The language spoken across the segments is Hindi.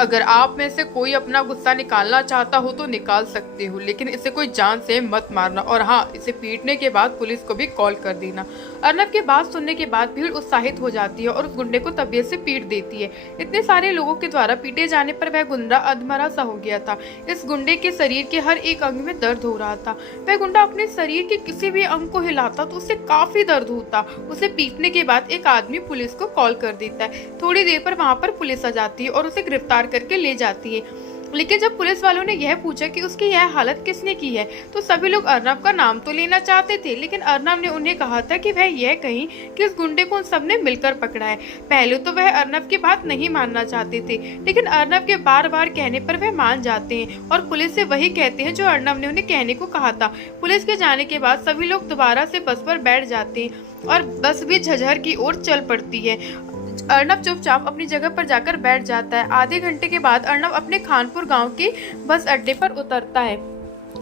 अगर आप में से कोई अपना गुस्सा निकालना चाहता हो तो निकाल सकते हो, लेकिन इसे कोई जान से मत मारना, और हाँ, इसे पीटने के बाद पुलिस को भी कॉल कर देना। अर्नब की बात सुनने के बाद भीड़ उत्साहित हो जाती है और उस गुंडे को तबीयत से पीट देती है। इतने सारे लोगों के द्वारा पीटे जाने पर वह गुंडा अधमरा सा हो गया था। इस गुंडे के शरीर के हर एक अंग में दर्द हो रहा था। वह गुंडा अपने शरीर के किसी भी अंग को हिलाता तो उसे काफी दर्द होता। उसे पीटने के बाद एक आदमी पुलिस को कॉल कर देता है। थोड़ी देर पर वहाँ पर पुलिस आ जाती है और उसे गिरफ्तार करके ले जाती है। लेकिन जब पुलिस वालों ने यह पूछा कि उसकी यह हालत किसने की है, तो सभी लोग अर्नब का नाम तो लेना चाहते थे, लेकिन अर्नब ने उन्हें कहा था कि वह यह कहीं कि इस गुंडे को उन सब ने मिलकर पकड़ा है। पहले तो वह अर्नब की बात नहीं मानना चाहते थे, लेकिन अर्नब के बार बार कहने पर वह मान जाते हैं और पुलिस से वही कहते हैं जो अर्नब ने उन्हें कहने को कहा था। पुलिस के जाने के बाद सभी लोग दोबारा से बस पर बैठ जाते हैं और बस भी झज्जर की ओर चल पड़ती है। अर्नब चुपचाप अपनी जगह पर जाकर बैठ जाता है। आधे घंटे के बाद अर्नब अपने खानपुर गांव के बस अड्डे पर उतरता है।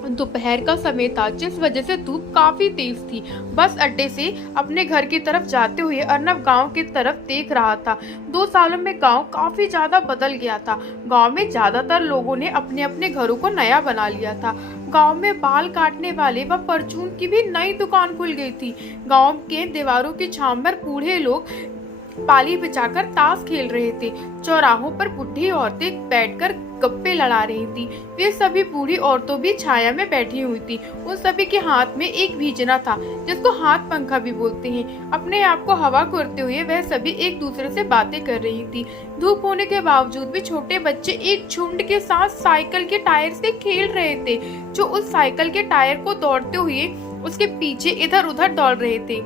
दोपहर का समय था, जिस वजह से धूप काफी तेज थी। बस अड्डे से अपने घर की तरफ जाते हुए अर्नब गांव की तरफ देख रहा था। 2 सालों में गांव काफी ज्यादा बदल गया था। गांव में ज्यादातर लोगों ने अपने अपने घरों को नया बना लिया था। गांव में बाल काटने वाले व परचून की भी नई दुकान खुल गई थी। गांव के दीवारों की छांव पर बूढ़े लोग पाली बिछाकर ताश खेल रहे थे। चौराहों पर बुढ़ी औरतें बैठकर गप्पे लड़ा रही थी। वे सभी बूढ़ी औरतों भी छाया में बैठी हुई थी। उन सभी के हाथ में एक भीजना था, जिसको हाथ पंखा भी बोलते हैं। अपने आप को हवा करते हुए वह सभी एक दूसरे से बातें कर रही थी। धूप होने के बावजूद भी छोटे बच्चे एक झुंड के साथ साइकिल के टायर से खेल रहे थे, जो उस साइकिल के टायर को दौड़ते हुए उसके पीछे इधर उधर दौड़ रहे थे।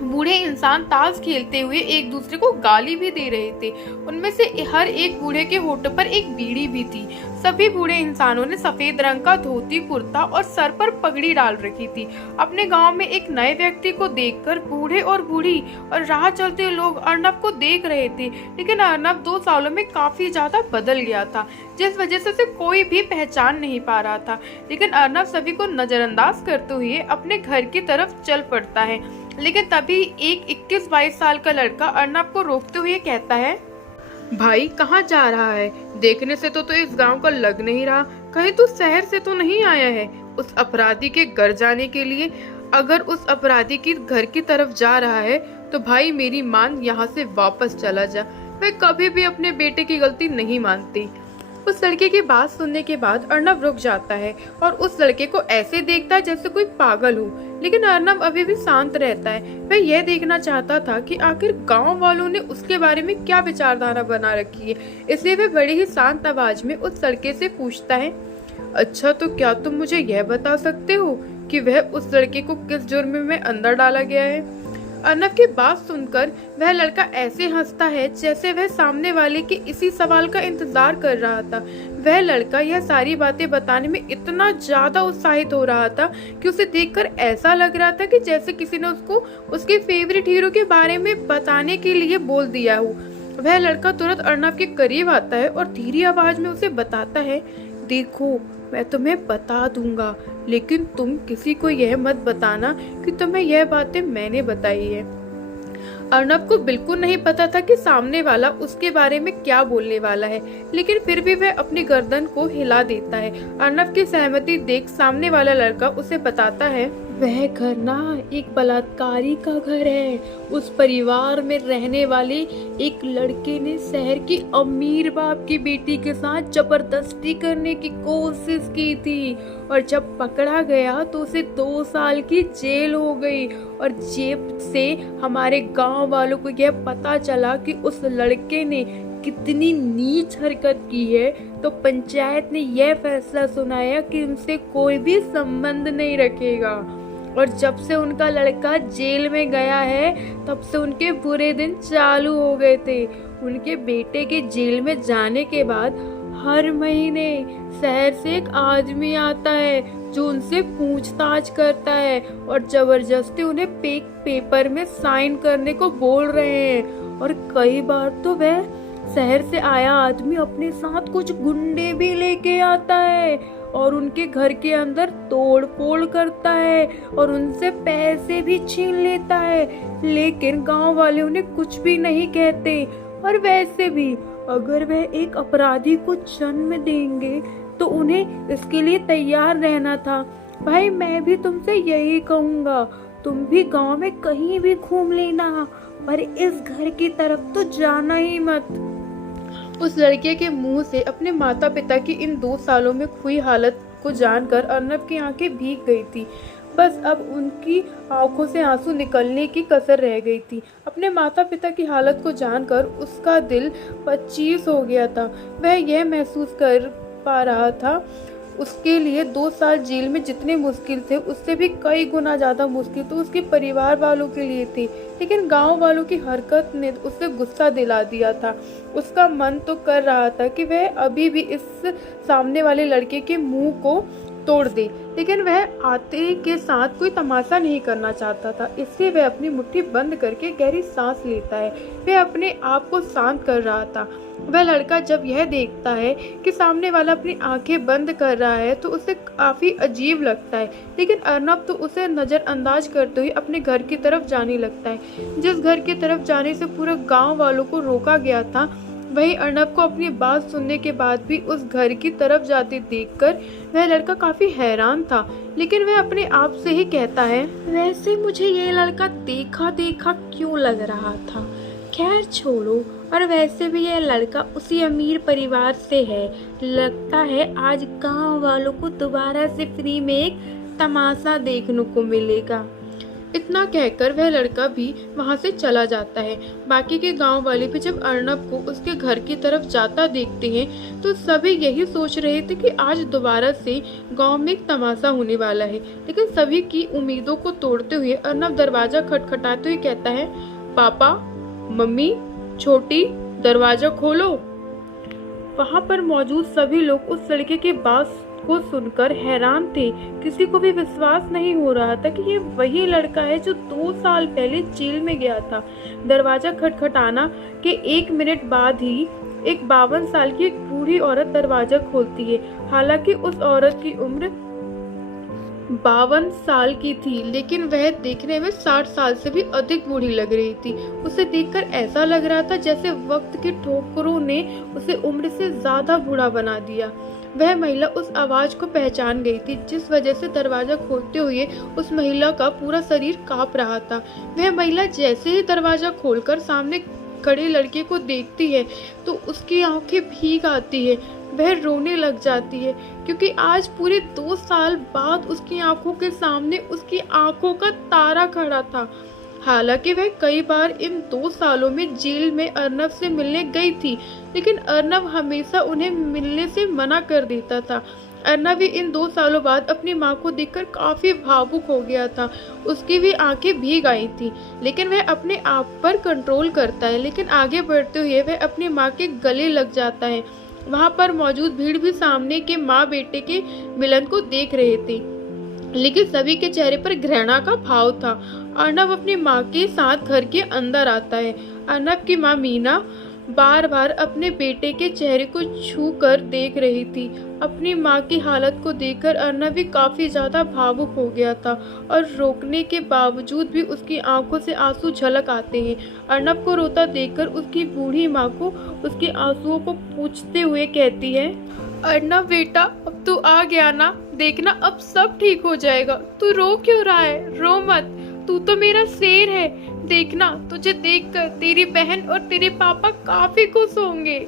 बूढ़े इंसान ताश खेलते हुए एक दूसरे को गाली भी दे रहे थे। उनमें से हर एक बूढ़े के होठों पर एक बीड़ी भी थी। सभी बूढ़े इंसानों ने सफेद रंग का धोती कुर्ता और सर पर पगड़ी डाल रखी थी। अपने गांव में एक नए व्यक्ति को देखकर बूढ़े और बूढ़ी और राह चलते लोग अर्नब को देख रहे थे, लेकिन अर्नब 2 सालों में काफी ज्यादा बदल गया था, जिस वजह से उसे कोई भी पहचान नहीं पा रहा था। लेकिन अर्नब सभी को नजरअंदाज करते हुए अपने घर की तरफ चल पड़ता है। लेकिन तभी एक 21-22 साल का लड़का अर्नब को रोकते हुए कहता है, भाई कहाँ जा रहा है? देखने से तो इस गांव का लग नहीं रहा। कहीं तू शहर से तो नहीं आया है उस अपराधी के घर जाने के लिए? अगर उस अपराधी की घर की तरफ जा रहा है तो भाई मेरी मान यहाँ से वापस चला जा। मैं कभी भी अपने बेटे की गलती नहीं मानती। उस लड़के की बात सुनने के बाद अर्नब रुक जाता है और उस लड़के को ऐसे देखता है जैसे कोई पागल हो, लेकिन अर्नब अभी भी शांत रहता है। वह यह देखना चाहता था कि आखिर गांव वालों ने उसके बारे में क्या विचारधारा बना रखी है, इसलिए वह बड़ी ही शांत आवाज में उस लड़के से पूछता है, अच्छा तो क्या तुम मुझे यह बता सकते हो कि वह उस लड़के को किस जुर्म में अंदर डाला गया है? अर्नब की बात सुनकर वह लड़का ऐसे हंसता है जैसे वह सामने वाले के इसी सवाल का इंतजार कर रहा था। वह लड़का यह सारी बातें बताने में इतना ज्यादा उत्साहित हो रहा था कि उसे देखकर ऐसा लग रहा था कि जैसे किसी ने उसको उसके फेवरेट हीरो के बारे में बताने के लिए बोल दिया हो। वह लड़का तुरंत अर्नब के करीब आता है और धीरे आवाज में उसे बताता है, देखो मैं तुम्हें बता दूंगा, लेकिन तुम किसी को यह मत बताना कि तुम्हें यह बातें मैंने बताई है। अर्नब को बिल्कुल नहीं पता था कि सामने वाला उसके बारे में क्या बोलने वाला है, लेकिन फिर भी वह अपनी गर्दन को हिला देता है। अर्नब की सहमति देख सामने वाला लड़का उसे बताता है, वह घर ना एक बलात्कारी का घर है। उस परिवार में रहने वाले एक लड़के ने शहर की अमीर बाप की बेटी के साथ जबरदस्ती करने की कोशिश की थी और जब पकड़ा गया तो उसे 2 साल की जेल हो गई। और जेब से हमारे गांव वालों को यह पता चला कि उस लड़के ने कितनी नीच हरकत की है, तो पंचायत ने यह फैसला सुनाया कि उनसे कोई भी संबंध नहीं रखेगा। और जब से उनका लड़का जेल में गया है तब से उनके बुरे दिन चालू हो गए थे। उनके बेटे के जेल में जाने के बाद हर महीने शहर से एक आदमी आता है जो उनसे पूछताछ करता है और जबरदस्ती उन्हें पेपर में साइन करने को बोल रहे हैं। और कई बार तो वह शहर से आया आदमी अपने साथ कुछ गुंडे भी लेके आता है और उनके घर के अंदर तोड़ फोड़ करता है और उनसे पैसे भी छीन लेता है, लेकिन गांव वाले उन्हें कुछ भी नहीं कहते। और वैसे भी अगर वह एक अपराधी को जन्म देंगे तो उन्हें इसके लिए तैयार रहना था। भाई मैं भी तुमसे यही कहूँगा, तुम भी गांव में कहीं भी घूम लेना, पर इस घर की तरफ तो जाना ही मत। उस लड़के के मुंह से अपने माता पिता की इन 2 सालों में हुई हालत को जानकर अर्नब की आंखें भीग गई थी। बस अब उनकी आंखों से आंसू निकलने की कसर रह गई थी। अपने माता पिता की हालत को जानकर उसका दिल 25 हो गया था। वह यह महसूस कर पा रहा था उसके लिए 2 साल जेल में जितने मुश्किल थे उससे भी कई गुना ज्यादा मुश्किल तो उसके परिवार वालों के लिए थी। लेकिन गांव वालों की हरकत ने उसे गुस्सा दिला दिया था। उसका मन तो कर रहा था कि वह अभी भी इस सामने वाले लड़के के मुंह को तोड़ दे, लेकिन वह आते के साथ कोई तमाशा नहीं करना चाहता था। इसलिए वह अपनी मुट्ठी बंद करके गहरी सांस लेता है। वह अपने आप को शांत कर रहा था। वह लड़का जब यह देखता है कि सामने वाला अपनी आंखें बंद कर रहा है तो उसे काफी अजीब लगता है, लेकिन अर्नब तो उसे नजरअंदाज करते हुए अपने घर की तरफ जाने लगता है। जिस घर की तरफ जाने से पूरे गांव वालों को रोका गया था, वही अर्नब को अपनी बात सुनने के बाद भी उस घर की तरफ जाते देखकर वह लड़का काफी हैरान था। लेकिन वह अपने आप से ही कहता है, वैसे मुझे ये लड़का देखा देखा क्यों लग रहा था। खैर छोड़ो, और वैसे भी यह लड़का उसी अमीर परिवार से है। लगता है आज गांव वालों को दोबारा से फ्री में एक तमाशा देखने को मिलेगा। इतना कहकर वह लड़का भी वहां से चला जाता है। बाकी के गांव वाले भी जब अर्नब को उसके घर की तरफ जाता देखते हैं तो सभी यही सोच रहे थे कि आज दोबारा से गांव में एक तमाशा होने वाला है। लेकिन सभी की उम्मीदों को तोड़ते हुए अर्नब दरवाजा खटखटाते हुए कहता है, पापा, मम्मी, छोटी, दरवाजा खोलो। वहां पर मौजूद सभी लोग उस लड़के के बात को सुनकर हैरान थे। किसी को भी विश्वास नहीं हो रहा था कि ये वही लड़का है जो 2 साल पहले जेल में गया था। दरवाजा खटखटाना के 1 मिनट बाद ही एक 52 साल की एक बूढ़ी औरत दरवाजा खोलती है। हालांकि उस औरत की उम्र 52 साल की थी, लेकिन वह देखने में 60 साल से भी अधिक बूढ़ी लग रही थी। उसे देखकर ऐसा लग रहा था जैसे वक्त की ठोकरों ने उसे उम्र से ज्यादा बूढ़ा बना दिया। वह महिला उस आवाज को पहचान गई थी, जिस वजह से दरवाजा खोलते हुए उस महिला का पूरा शरीर कांप रहा था। वह महिला जैसे ही दरवाजा खोलकर सामने खड़े लड़के को देखती है तो उसकी आंखें भीग आती है। वह रोने लग जाती है क्योंकि आज पूरे 2 साल बाद उसकी आंखों के सामने उसकी आंखों का तारा खड़ा था। हालांकि वह कई बार इन 2 सालों में जेल में अर्नब से मिलने गई थी, लेकिन अर्नब हमेशा उन्हें मिलने से मना कर देता था। अर्नब भी इन 2 सालों बाद अपनी माँ को देखकर काफी भावुक हो गया था। उसकी भी आंखें भीग आई थी, लेकिन वह अपने आप पर कंट्रोल करता है। लेकिन आगे बढ़ते हुए वह अपनी माँ के गले लग जाता है। वहां पर मौजूद भीड़ भी सामने के माँ बेटे के मिलन को देख रहे थे, लेकिन सभी के चेहरे पर घृणा का भाव था। अर्नब अपनी माँ के साथ घर के अंदर आता है। अर्नब की माँ मीना बार बार अपने बेटे के चेहरे को छू कर देख रही थी। अपनी माँ की हालत को देखकर अर्नब भी काफी ज्यादा भावुक हो गया था और रोकने के बावजूद भी उसकी आंखों से आंसू झलक आते हैं। अर्नब को रोता देखकर उसकी बूढ़ी माँ को उसके आंसुओं को पूछते हुए कहती है, अर्नब बेटा, अब तू आ गया ना, देखना अब सब ठीक हो जाएगा। तू रो क्यों रहा है? रो मत, तू तो मेरा शेर है। देखना, तुझे देखकर तेरी बहन और तेरे पापा काफी खुश होंगे।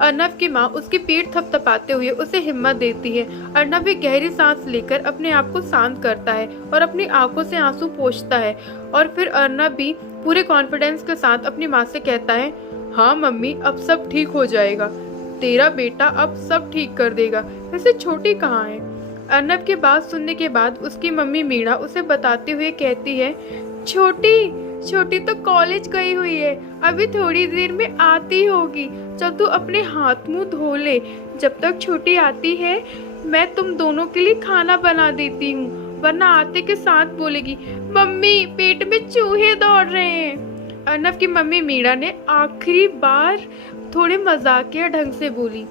अर्नब की माँ उसकी पीठ थपथपाते हुए उसे हिम्मत देती है। अर्नब भी गहरी सांस लेकर अपने आप को शांत करता है और अपनी आंखों से आंसू पोंछता है। और फिर अर्नब भी पूरे कॉन्फिडेंस के साथ अपनी माँ से कहता है, हाँ मम्मी, अब सब ठीक हो जाएगा। तेरा बेटा अब सब ठीक कर देगा। वैसे छोटी कहाँ है? अर्नब की बात सुनने के बाद उसकी मम्मी मीणा उसे बताते हुए कहती है, छोटी तो कॉलेज गई हुई है, अभी थोड़ी देर में आती होगी। चल तू अपने हाथ मुंह धो ले। जब तक छोटी आती है मैं तुम दोनों के लिए खाना बना देती हूँ, वरना आते के साथ बोलेगी, मम्मी पेट में चूहे दौड़ रहे हैं। अर्नब की मम्मी मीणा ने आखिरी बार थोड़े मजाकिया ढंग से बोली,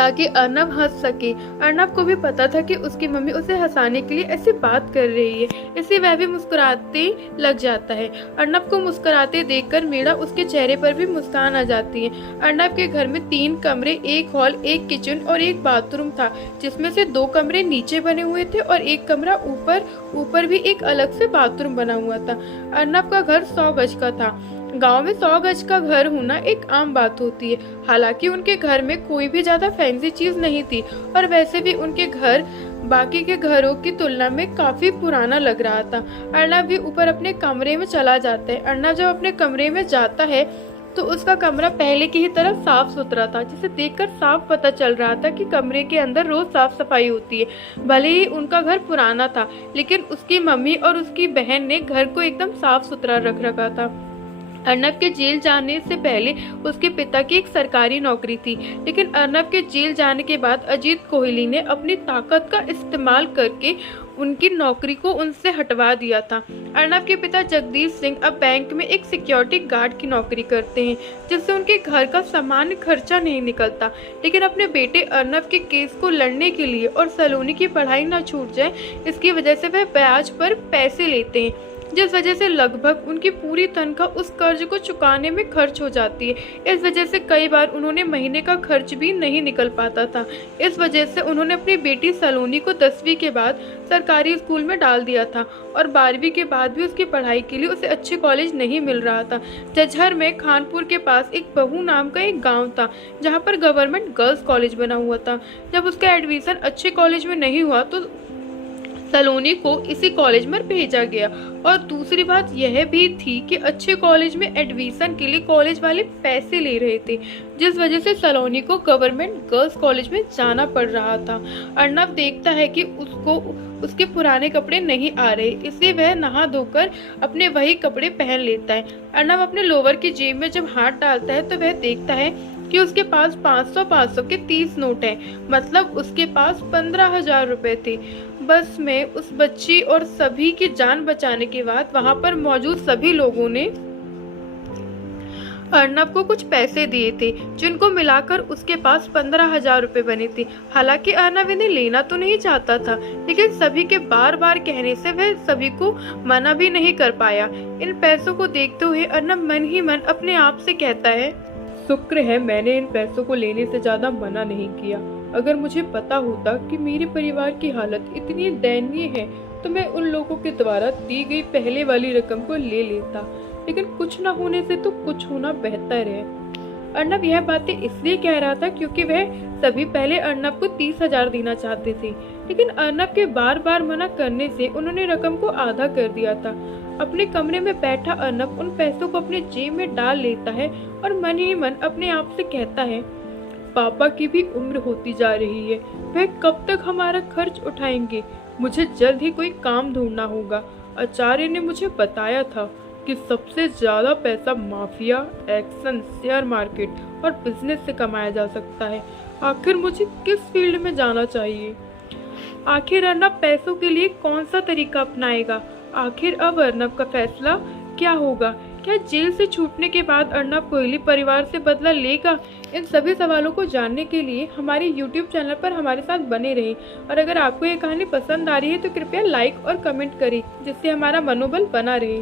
ताकि अर्नब हंस सके। अर्नब को भी पता था कि उसकी मम्मी उसे हंसाने के लिए ऐसी बात कर रही है, इसलिए वह भी मुस्कुराते लग जाता है। अर्नब को मुस्कुराते देखकर मीरा उसके चेहरे पर भी मुस्कान आ जाती है। अर्नब के घर में 3 कमरे, 1 हॉल, 1 किचन और 1 बाथरूम था, जिसमें से 2 कमरे नीचे बने हुए थे और 1 कमरा ऊपर भी एक अलग से बाथरूम बना हुआ था। अर्नब का घर 100 गज का था। गांव में 100 गज का घर होना एक आम बात होती है। हालांकि उनके घर में कोई भी ज्यादा फैंसी चीज नहीं थी और वैसे भी उनके घर बाकी के घरों की तुलना में काफी पुराना लग रहा था। अर्नब भी ऊपर अपने कमरे में चला जाता है। अर्नब जब अपने कमरे में जाता है तो उसका कमरा पहले की ही तरह साफ सुथरा था, जिसे देखकर साफ पता चल रहा था कि कमरे के अंदर रोज साफ सफाई होती है। भले ही उनका घर पुराना था, लेकिन उसकी मम्मी और उसकी बहन ने घर को एकदम साफ सुथरा रख रखा था। अर्नब के जेल जाने से पहले उसके पिता की एक सरकारी नौकरी थी, लेकिन अर्नब के जेल जाने के बाद अजीत कोहली ने अपनी ताकत का इस्तेमाल करके उनकी नौकरी को उनसे हटवा दिया था। अर्नब के पिता जगदीश सिंह अब बैंक में एक सिक्योरिटी गार्ड की नौकरी करते हैं, जिससे उनके घर का सामान्य खर्चा नहीं निकलता। लेकिन अपने बेटे अर्नब के केस को लड़ने के लिए और सलोनी की पढ़ाई न छूट जाए, इसकी वजह से वह ब्याज पर पैसे लेते हैं, जिस वजह से लगभग उनकी पूरी तनख्वाह उस कर्ज को चुकाने में खर्च हो जाती है। इस वजह से कई बार उन्होंने महीने का खर्च भी नहीं निकल पाता था। इस वजह से उन्होंने अपनी बेटी सलोनी को 10वीं के बाद सरकारी स्कूल में डाल दिया था और 12वीं के बाद भी उसकी पढ़ाई के लिए उसे अच्छे कॉलेज नहीं मिल रहा था। जजहर में खानपुर के पास एक बहू नाम का एक गाँव था, जहाँ पर गवर्नमेंट गर्ल्स कॉलेज बना हुआ था। जब उसका एडमिशन अच्छे कॉलेज में नहीं हुआ तो सलोनी को इसी कॉलेज में भेजा गया। और दूसरी बात यह भी थी कि अच्छे कॉलेज में एडमिशन के लिए कॉलेज वाले पैसे ले रहे थे, जिस वजह से सलोनी को गवर्नमेंट गर्ल्स कॉलेज में जाना पड़ रहा था। अर्नब देखता है कि उसको उसके पुराने कपड़े नहीं आ रहे, इसलिए वह नहा धोकर अपने वही कपड़े पहन लेता है। अर्नब अपने लोवर की जेब में जब हाथ डालता है तो वह देखता है कि उसके पास 500 के 30 नोट हैं, मतलब उसके पास 15,000 रुपए थे। बस में उस बच्ची और सभी की जान बचाने के बाद वहां पर मौजूद सभी लोगों ने अर्नब को कुछ पैसे दिए थे, जिनको मिलाकर उसके पास 15,000 रुपए बने थे। हालांकि अर्नब इन्हें लेना तो नहीं चाहता था, लेकिन सभी के बार बार कहने से वह सभी को मना भी नहीं कर पाया। इन पैसों को देखते हुए अर्नब मन ही मन अपने आप से कहता है, शुक्र है मैंने इन पैसों को लेने से ज्यादा मना नहीं किया। अगर मुझे पता होता कि मेरे परिवार की हालत इतनी दयनीय है तो मैं उन लोगों के द्वारा दी गई पहले वाली रकम को ले लेता, लेकिन कुछ न होने से तो कुछ होना बेहतर है। अर्नब यह बातें इसलिए कह रहा था क्योंकि वह सभी पहले अर्नब को 30,000 देना चाहते थे, लेकिन अर्नब के बार बार मना करने से उन्होंने रकम को आधा कर दिया था। अपने कमरे में बैठा अर्नब उन पैसों को अपने जेब में डाल लेता है और मन ही मन अपने आप से कहता है, पापा की भी उम्र होती जा रही है, वह कब तक हमारा खर्च उठाएंगे। मुझे जल्द ही कोई काम ढूंढना होगा। आचार्य ने मुझे बताया था कि सबसे ज्यादा पैसा माफिया, एक्शन, शेयर मार्केट और बिजनेस से कमाया जा सकता है। आखिर मुझे किस फील्ड में जाना चाहिए? आखिर अर्नब पैसों के लिए कौन सा तरीका अपनाएगा? आखिर अब अर्नब का फैसला क्या होगा? क्या जेल से छूटने के बाद अर्नब कोहली परिवार से बदला लेगा? इन सभी सवालों को जानने के लिए हमारे YouTube चैनल पर हमारे साथ बने रहें। और अगर आपको ये कहानी पसंद आ रही है तो कृपया लाइक और कमेंट करें, जिससे हमारा मनोबल बना रहे।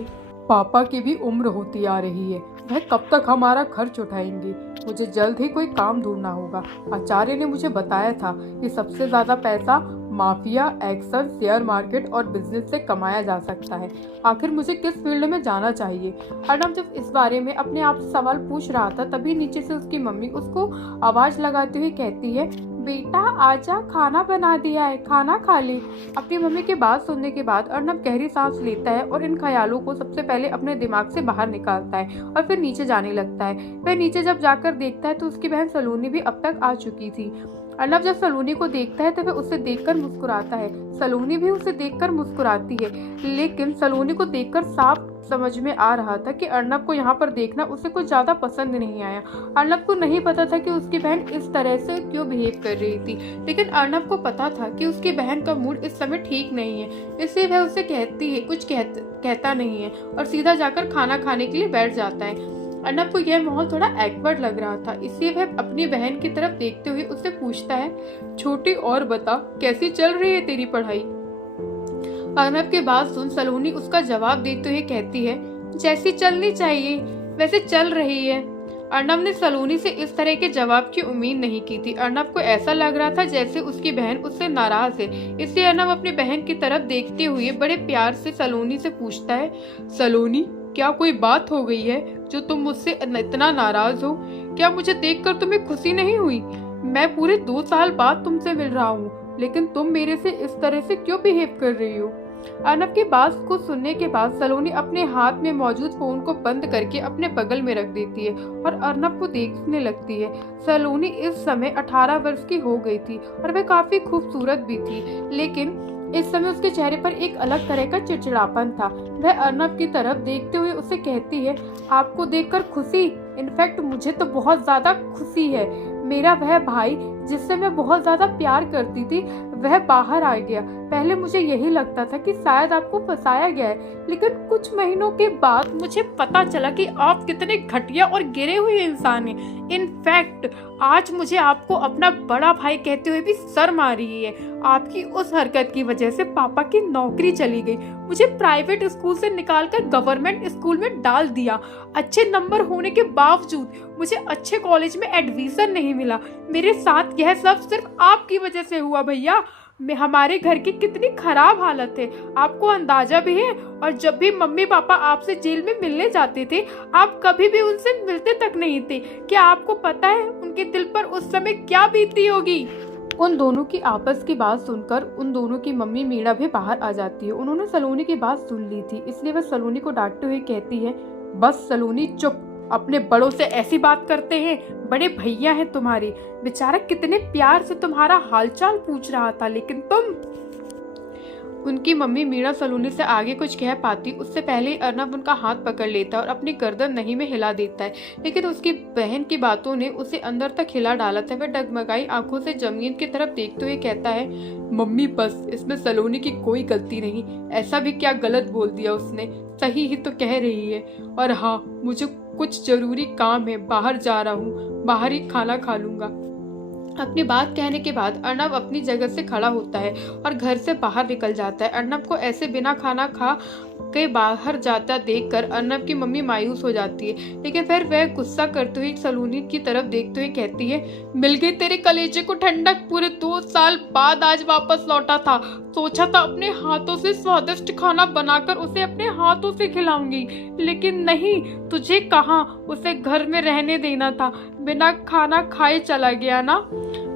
पापा की भी उम्र होती आ रही है, वह कब तक हमारा खर्च उठाएंगे। मुझे जल्द ही कोई काम ढूंढना होगा। आचार्य ने मुझे बताया था कि सबसे ज्यादा पैसा माफिया, एक्शन, शेयर मार्केट और बिजनेस से कमाया जा सकता है। आखिर मुझे किस फील्ड में जाना चाहिए? अर्नब जब इस बारे में अपने आप से सवाल पूछ रहा था, तभी नीचे से उसकी मम्मी उसको आवाज लगाते हुए कहती है, बेटा आजा, खाना बना दिया है, खाना खा ले। अपनी मम्मी की बात सुनने के बाद अर्नब गहरी सांस लेता है और इन ख्यालों को सबसे पहले अपने दिमाग से बाहर निकालता है और फिर नीचे जाने लगता है। वह नीचे जब जाकर देखता है तो उसकी बहन सलोनी भी अब तक आ चुकी थी। अर्नब जब सलोनी को देखता है तो वह उसे देखकर मुस्कुराता है। सलोनी भी उसे देखकर मुस्कुराती है, लेकिन सलोनी को देखकर साफ समझ में आ रहा था कि अर्नब को यहाँ पर देखना उसे कुछ ज्यादा पसंद नहीं आया। अर्नब को नहीं पता था कि उसकी बहन इस तरह से क्यों बिहेव कर रही थी, लेकिन अर्नब को पता था कि उसकी बहन का मूड इस समय ठीक नहीं है, इसलिए वह उसे कहती है, कुछ कहता नहीं है और सीधा जाकर खाना खाने के लिए बैठ जाता है। अर्नब को यह माहौल थोड़ा एक्वर्ड लग रहा था, इसलिए वह अपनी बहन की तरफ देखते हुए उससे पूछता है, छोटी और बता कैसी चल रही है तेरी पढ़ाई। अर्नब के बात सुन सलोनी उसका जवाब देते हुए कहती है, जैसी चलनी चाहिए वैसे चल रही है। अर्नब ने सलोनी से इस तरह के जवाब की उम्मीद नहीं की थी। अर्नब को ऐसा लग रहा था जैसे उसकी बहन उससे नाराज है, इसलिए अर्नब अपनी बहन की तरफ देखते हुए बड़े प्यार से सलोनी से पूछता है, सलोनी क्या कोई बात हो गई है जो तुम मुझसे इतना नाराज हो? क्या मुझे देखकर तुम्हें खुशी नहीं हुई? मैं पूरे 2 साल बाद तुमसे मिल रहा हूँ, लेकिन तुम मेरे से इस तरह से क्यों बिहेव कर रही हो? अर्नब की बात को सुनने के बाद सलोनी अपने हाथ में मौजूद फोन को बंद करके अपने बगल में रख देती है और अर्नब को देखने लगती है। सलोनी इस समय 18 वर्ष की हो गई थी और वह काफी खूबसूरत भी थी, लेकिन इस समय उसके चेहरे पर एक अलग तरह का चिड़चिड़ापन था। वह अर्नब की तरफ देखते हुए उसे कहती है, आपको देखकर खुशी? इनफैक्ट मुझे तो बहुत ज्यादा खुशी है। मेरा वह भाई जिससे मैं बहुत ज्यादा प्यार करती थी वह बाहर आ गया। पहले मुझे यही लगता था कि शायद आपको फंसाया गया है, लेकिन कुछ महीनों के बाद मुझे पता चला कि आप कितने घटिया और गिरे हुए इंसान हैं। इनफैक्ट आज मुझे आपको अपना बड़ा भाई कहते हुए भी शर्म आ रही है। आपकी उस हरकत की वजह से पापा की नौकरी चली गई, मुझे प्राइवेट स्कूल से निकालकर गवर्नमेंट स्कूल में डाल दिया। अच्छे नंबर होने के बावजूद मुझे अच्छे कॉलेज में एडमिशन नहीं मिला। मेरे साथ यह सब सिर्फ आपकी वजह से हुआ भैया। हमारे घर की कितनी खराब हालत है आपको अंदाजा भी है। और जब भी मम्मी पापा आपसे जेल में मिलने जाते थे आप कभी भी उनसे मिलते तक नहीं थे। क्या आपको पता है उनके दिल पर उस समय क्या बीती होगी? उन दोनों की आपस की बात सुनकर उन दोनों की मम्मी मीणा भी बाहर आ जाती है। उन्होंने सलोनी की बात सुन ली थी, इसलिए वह सलोनी को डांटते हुए कहती है, बस सलोनी चुप, अपने बड़ों से ऐसी बात करते हैं, बड़े भैया हैं तुम्हारे। बेचारा कितने प्यार से तुम्हारा हालचाल पूछ रहा था, लेकिन तुम। उनकी मम्मी मीणा सलोनी से आगे कुछ कह पाती उससे पहले ही अर्नब उनका हाथ पकड़ लेता है और अपनी गर्दन नहीं में हिला देता है, लेकिन उसकी बहन की बातों ने उसे अंदर तक हिला डाला था। वह डगमगाई आंखों से जमीन की तरफ देखते हुए कहता है, मम्मी बस, इसमें सलोनी की कोई गलती नहीं। ऐसा भी क्या गलत बोल दिया उसने, सही ही तो कह रही है। और हाँ, मुझे कुछ जरूरी काम है, बाहर जा रहा हूँ, बाहर ही खाना खा लूंगा। अपनी बात कहने के बाद अर्नब अपनी जगह से खड़ा होता है और घर से बाहर निकल जाता है। अर्नब को ऐसे बिना खाना खा के बाहर जाता देखकर अर्नब की मम्मी मायूस हो जाती है, लेकिन फिर वह गुस्सा करते हुए सलोनी की तरफ देखते हुए कहती है, मिल गई तेरे कलेजे को ठंडक। पूरे 2 साल बाद आज वापस लौटा था, सोचा था अपने हाथों से स्वादिष्ट खाना बनाकर उसे अपने हाथों से खिलाऊंगी, लेकिन नहीं, तुझे कहाँ उसे घर में रहने देना था, बिना खाना खाए चला गया ना।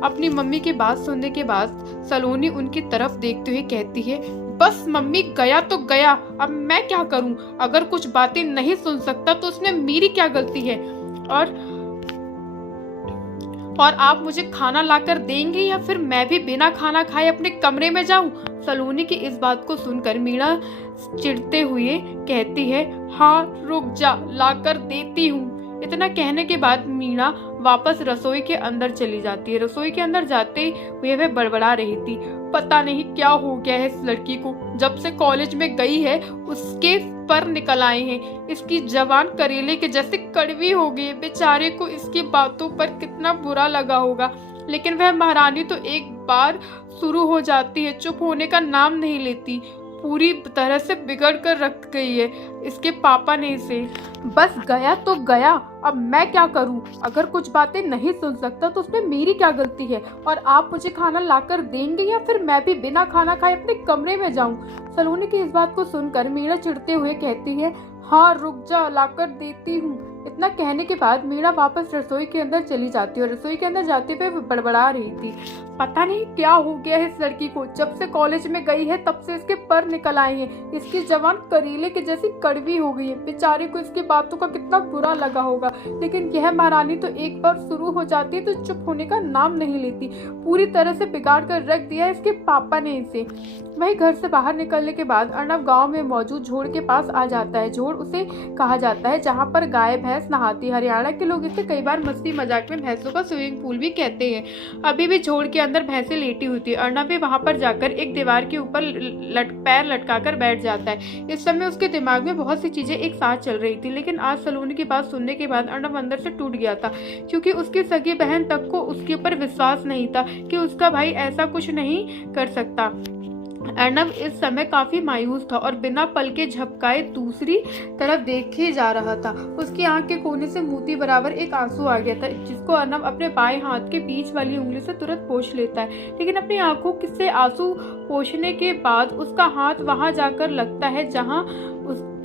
अपनी मम्मी की बात सुनने के बाद सलोनी उनकी तरफ देखते हुए कहती है, बस मम्मी, गया तो गया, अब मैं क्या करूं? अगर कुछ बातें नहीं सुन सकता तो उसमें मेरी क्या गलती है? और आप मुझे खाना लाकर देंगे या फिर मैं भी बिना खाना खाए अपने कमरे में जाऊं? सलोनी की इस बात को सुनकर मीणा चिढ़ते हुए कहती है, हाँ रुक जा, लाकर देती हूँ। इतना कहने के बाद मीणा वापस रसोई के अंदर चली जाती है। रसोई के अंदर जाते हुए वह बड़बड़ा रही थी, पता नहीं क्या हो गया है इस लड़की को, जब से कॉलेज में गई है उसके पर निकल आए हैं। इसकी जवान करेले के जैसे कड़वी हो गई। बेचारे को इसकी बातों पर कितना बुरा लगा होगा, लेकिन वह महारानी तो एक बार शुरू हो जाती है, चुप होने का नाम नहीं लेती। पूरी तरह से बिगड़ कर रख गई है इसके पापा ने इसे। बस गया तो गया, अब मैं क्या करूं? अगर कुछ बातें नहीं सुन सकता तो उसमें मेरी क्या गलती है? और आप मुझे खाना लाकर देंगे या फिर मैं भी बिना खाना खाए अपने कमरे में जाऊं? सलोनी की इस बात को सुनकर मीणा चिढ़ते हुए कहती है, हाँ रुक जा, लाकर देती हूँ। इतना कहने के बाद मीणा वापस रसोई के अंदर चली जाती है और रसोई के अंदर जाते हुए बड़बड़ा रही थी, पता नहीं क्या हो गया है इस लड़की को, जब से कॉलेज में गई है तब से इसके पर निकल आए हैं। इसकी जवान करेले के जैसी कड़वी हो गई है। बेचारे को इसकी बातों का कितना बुरा लगा होगा, लेकिन यह महारानी तो एक बार शुरू हो जाती है तो चुप होने का नाम नहीं लेती। पूरी तरह से बिगाड़ कर रख दिया है इसके पापा ने इसे। वही घर से बाहर निकलने के बाद अर्नब गांव में मौजूद झोड़ के पास आ जाता है। झोड़ उसे कहा जाता है जहां पर गाय भैंस नहाती है। हरियाणा के लोग इसे कई बार मस्ती मजाक में भैंसों का स्विमिंग पूल भी कहते हैं। अभी भी झोड़ के अंदर भैंसें लेटी हुई थी। अर्नब भी वहां पर जाकर एक दीवार के ऊपर पैर लटकाकर बैठ जाता है। इस समय उसके दिमाग में बहुत सी चीजें एक साथ चल रही थी, लेकिन आज सलोनी की बात सुनने के बाद अर्नब अंदर से टूट गया था, क्योंकि उसकी सगी बहन तक को उसके ऊपर विश्वास नहीं था कि उसका भाई ऐसा कुछ नहीं कर सकता। अर्नब इस समय काफी मायूस था और बिना पल के झपकाए दूसरी तरफ देखे जा रहा था। उसकी आंख के कोने से मोती बराबर एक आंसू आ गया था, जिसको अर्नब अपने बाएं हाथ के बीच वाली उंगली से तुरंत पोंछ लेता है। लेकिन अपनी आंखों से आंसू पोंछने के बाद उसका हाथ वहां जाकर लगता है जहां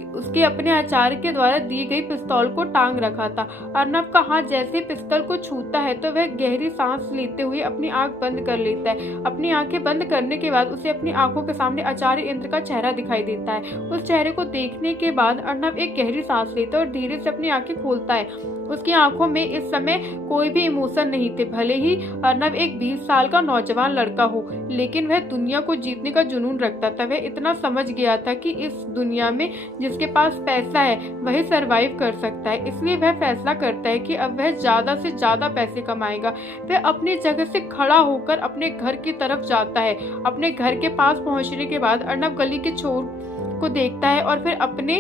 उसके अपने आचार्य के द्वारा दी गई पिस्तौल को टांग रखा था। अर्नब का हाथ जैसे पिस्तौल को छूता है तो वह गहरी सांस लेते हुए अपनी आंख बंद कर लेता है। अपनी आंखें बंद करने के बाद उसे अपनी आंखों के सामने आचार्य इंद्र का चेहरा दिखाई देता है। उस चेहरे को देखने के बाद अर्नब एक गहरी सांस लेता है और धीरे से अपनी आंखें खोलता है। उसकी आंखों में इस समय कोई भी इमोशन नहीं थे। भले ही अर्नब एक 20 साल का नौजवान लड़का हो, लेकिन वह दुनिया को जीतने का जुनून रखता था। वह इतना समझ गया था कि इस दुनिया में जिसके पास पैसा है वही सरवाइव कर सकता है। इसलिए वह फैसला करता है कि अब वह ज्यादा से ज्यादा पैसे कमाएगा। वह अपनी जगह से खड़ा होकर अपने घर की तरफ जाता है। अपने घर के पास पहुंचने के बाद अर्नब गली के छोर को देखता है और फिर अपने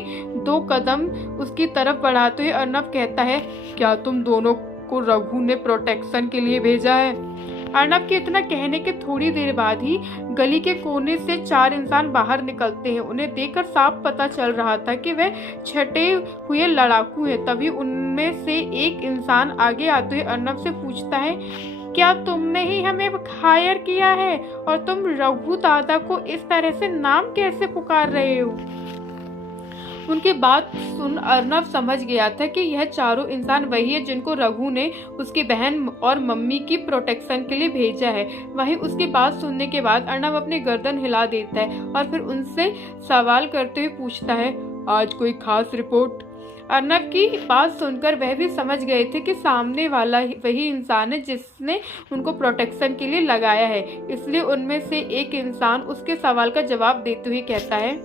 2 कदम उसकी तरफ बढ़ाते हुए अर्नब कहता है, क्या तुम दोनों को रघु ने प्रोटेक्शन के लिए भेजा है? अर्नब के इतना कहने के थोड़ी देर बाद ही गली के कोने से 4 इंसान बाहर निकलते हैं। उन्हें देखकर साफ पता चल रहा था कि वह छटे हुए लड़ाकू हैं। तभी उनमें से एक इंसान आगे आते हुए अर्नब से पूछता है, क्या तुमने ही हमें हायर किया है और तुम रघु दादा को इस तरह से नाम कैसे पुकार रहे हो? उनकी बात सुन अर्नब समझ गया था कि यह चारों इंसान वही है जिनको रघु ने उसकी बहन और मम्मी की प्रोटेक्शन के लिए भेजा है। वही उसकी बात सुनने के बाद अर्नब अपनी गर्दन हिला देता है और फिर उनसे सवाल करते हुए पूछता है, आज कोई खास रिपोर्ट? अर्नब की बात सुनकर वह भी समझ गए थे कि सामने वाला वही इंसान है जिसने उनको प्रोटेक्शन के लिए लगाया है। इसलिए उनमें से एक इंसान उसके सवाल का जवाब देते हुए कहता है,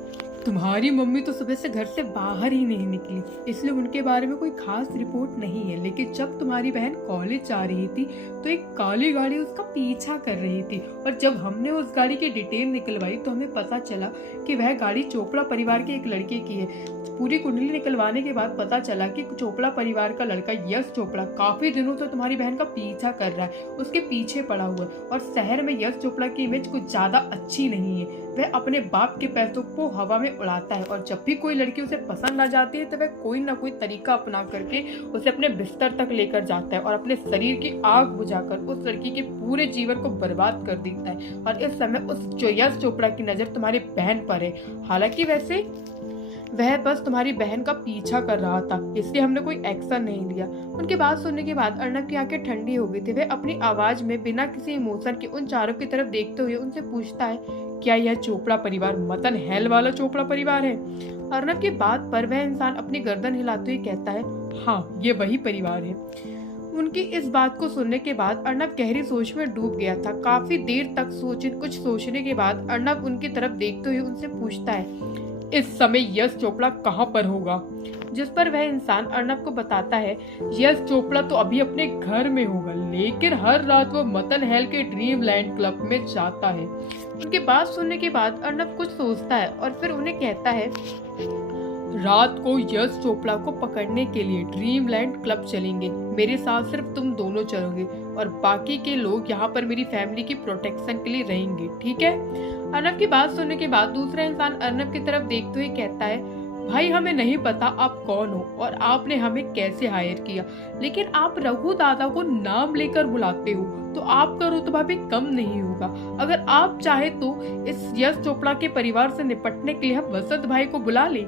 तुम्हारी मम्मी तो सुबह से घर से बाहर ही नहीं निकली, इसलिए उनके बारे में कोई खास रिपोर्ट नहीं है। लेकिन जब तुम्हारी बहन कॉलेज जा रही थी तो एक काली गाड़ी उसका पीछा कर रही थी, और जब हमने उस गाड़ी की डिटेल निकलवाई तो हमें पता चला कि वह गाड़ी चोपड़ा परिवार के एक लड़के की है। पूरी कुंडली निकलवाने के बाद पता चला कि चोपड़ा परिवार का लड़का यश चोपड़ा काफी दिनों से तुम्हारी बहन का पीछा कर रहा है, उसके पीछे पड़ा हुआ है। और शहर में यश चोपड़ा की इमेज कुछ ज्यादा अच्छी नहीं है। वह अपने बाप के पैसों को हवा में उड़ाता है, और जब भी कोई लड़की उसे पसंद आ जाती है तो वह कोई ना कोई तरीका अपना करके उसे अपने बिस्तर तक लेकर जाता है और अपने शरीर की आग बुझाकर उस लड़की के पूरे जीवन को बर्बाद कर देता है। और इस समय उस यश चोपड़ा की नजर तुम्हारी बहन पर है। हालांकि वैसे वह बस तुम्हारी बहन का पीछा कर रहा था, इसलिए हमने कोई एक्शन नहीं लिया। उनकी बात सुनने के बाद अर्नब की आंखें ठंडी हो गई थी। वह अपनी आवाज में बिना किसी इमोशन के उन चारों की तरफ देखते हुए उनसे पूछता है, क्या यह चोपड़ा परिवार मतन हेल वाला चोपड़ा परिवार है? अर्नब की बात पर वह इंसान अपनी गर्दन हिलाते हुए कहता है, हाँ, ये वही परिवार है। उनकी इस बात को सुनने के बाद अर्नब गहरी सोच में डूब गया था। काफी देर तक कुछ सोचने के बाद अर्नब उनकी तरफ देखते हुए उनसे पूछता है, इस समय यश चोपड़ा कहाँ पर होगा? जिस पर वह इंसान अर्नब को बताता है, यश चोपड़ा तो अभी अपने घर में होगा, लेकिन हर रात वो मतन हेल के ड्रीम लैंड क्लब में जाता है। उनकी बात सुनने के बाद अर्नब कुछ सोचता है और फिर उन्हें कहता है, रात को यश चोपड़ा को पकड़ने के लिए ड्रीम लैंड क्लब चलेंगे। मेरे साथ सिर्फ तुम दोनों चलोगे और बाकी के लोग यहाँ पर मेरी फैमिली की प्रोटेक्शन के लिए रहेंगे, ठीक है? अर्नब की बात सुनने के बाद दूसरा इंसान अर्नब की तरफ देखते हुए कहता है, भाई, हमें नहीं पता आप कौन हो और आपने हमें कैसे हायर किया, लेकिन आप रघु दादा को नाम लेकर बुलाते हो तो आपका रुतबा भी कम नहीं होगा। अगर आप चाहे तो इस यश चोपड़ा के परिवार से निपटने के लिए हम वसंत भाई को बुला लें।